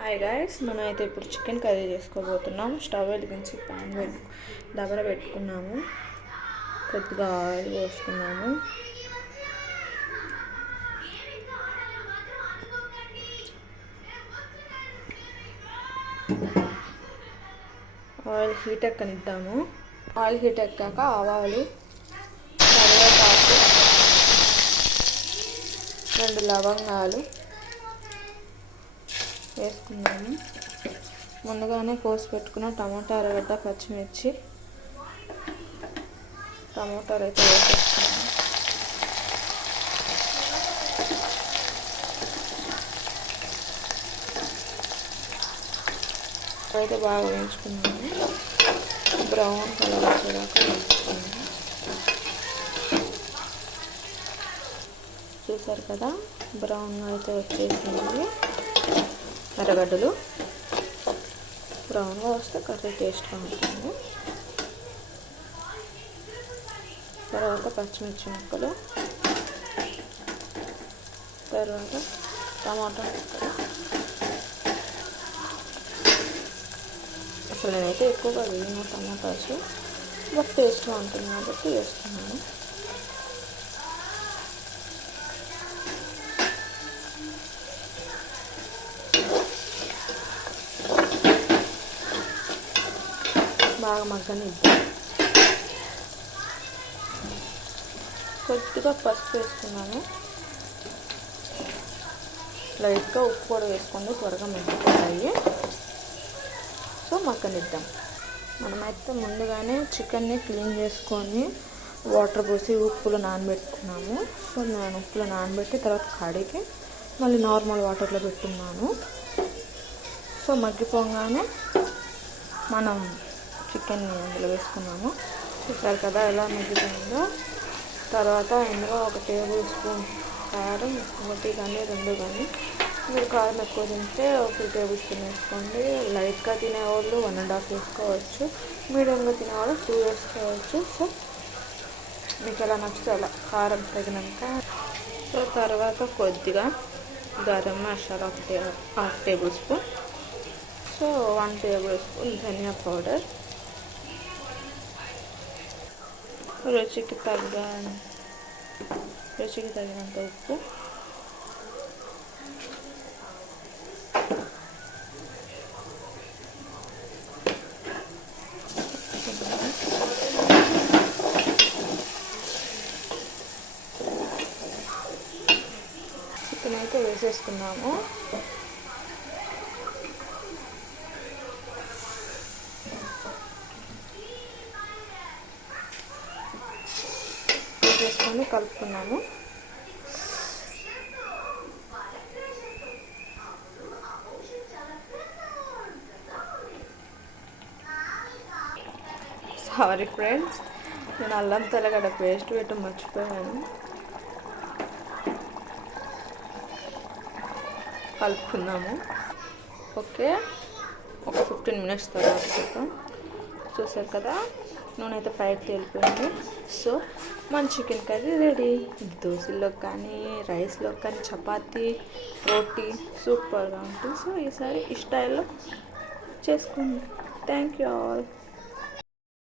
Hi guys, మనం అయితే ఇప్పుడు చికెన్ కర్రీ చేసుకోబోతున్నాం. స్టవ్ వెలిగించి ప్యాన్ దబర పెట్టుకున్నాము. కొద్దిగా ఆయిల్ పోసుకున్నాము. ఆయిల్ హీట్ ఎక్కనిద్దాము. ఆయిల్ హీట్ ఎక్కాక ఆవాలు, కరివేపాకు, 2 లవంగాలు వేసుకున్నాము. ముందుగానే కోసి పెట్టుకున్న టమాటా, అరగడ్డ, పచ్చిమిర్చి, టమాటాలు అయితే వేసేసుకున్నాము. అయితే బాగా వేయించుకున్నాము. బ్రౌన్ కలర్ వచ్చేదాకా వేసుకున్నాము. చూసారు కదా, బ్రౌన్ అయితే వచ్చేసింది. ఎర్రగడ్డలు బ్రౌన్గా వస్తే కర్రీ టేస్ట్గా ఉంటుంది. తర్వాత పచ్చిమిర్చి ముక్కలు, తర్వాత టమాటా ముక్కలు. అసలు నేనైతే ఎక్కువగా వేయను టమాటాస్, బట్ టేస్ట్గా ఉంటుంది కాబట్టి వేస్తున్నాను. బాగా మగ్గనిద్దాం. కొద్దిగా పసుపు వేసుకున్నాను. లైట్గా ఉప్పు కూడా వేసుకోండి, త్వరగా మగ్గిపోతాయి. సో మగ్గనిద్దాం. మనమైతే ముందుగానే చికెన్ని క్లీన్ చేసుకొని వాటర్ పోసి ఉప్పులో నానబెట్టుకున్నాము. సో నేను ఉప్పులో నానబెట్టి తర్వాత కడిగి మళ్ళీ నార్మల్ వాటర్లో పెట్టుకున్నాను. సో మగ్గిపోగానే మనం చికెన్ని అందులో వేసుకున్నాము. చూసారు కదా ఎలా మగ్గిపోయిందో. తర్వాత ఇందులో 1 టేబుల్ స్పూన్ కారం, 1 కానీ 2 కానీ, మీరు కారం ఎక్కువ తింటే 1 టేబుల్ స్పూన్ వేసుకోండి. లైట్గా తినేవాళ్ళు 1.5 వేసుకోవచ్చు, మీడియంగా తినేవాళ్ళు 2 వేసుకోవచ్చు. సో మీకు ఎలా నచ్చితే అలా కారం తగినంత. సో తర్వాత కొద్దిగా garam masala 1/2 table spoon. So 1 table spoon ధనియా పౌడర్, రుచికి తగినంత ఉప్పు, చికెన్ అయితే వేసేసుకున్నాము. వేసుకొని కలుపుకున్నాము. సారీ ఫ్రెండ్స్, నేను అల్లం తెల్లగడ్డ పేస్ట్ పెట్టడం మర్చిపోయాను. కలుపుకున్నాము. ఓకే, ఒక 15 మినిట్స్ తర్వాత చూద్దాం. చూసారు కదా, నూనె అయితే పైకి తేలిపోయింది. సో మన చికెన్ కర్రీ రెడీ. దోశల్లో కానీ, రైస్లో కానీ, చపాతీ, రోటీ సూపర్గా ఉంటుంది. సో ఈసారి ఈ స్టైల్లో చేసుకోండి. Thank you all.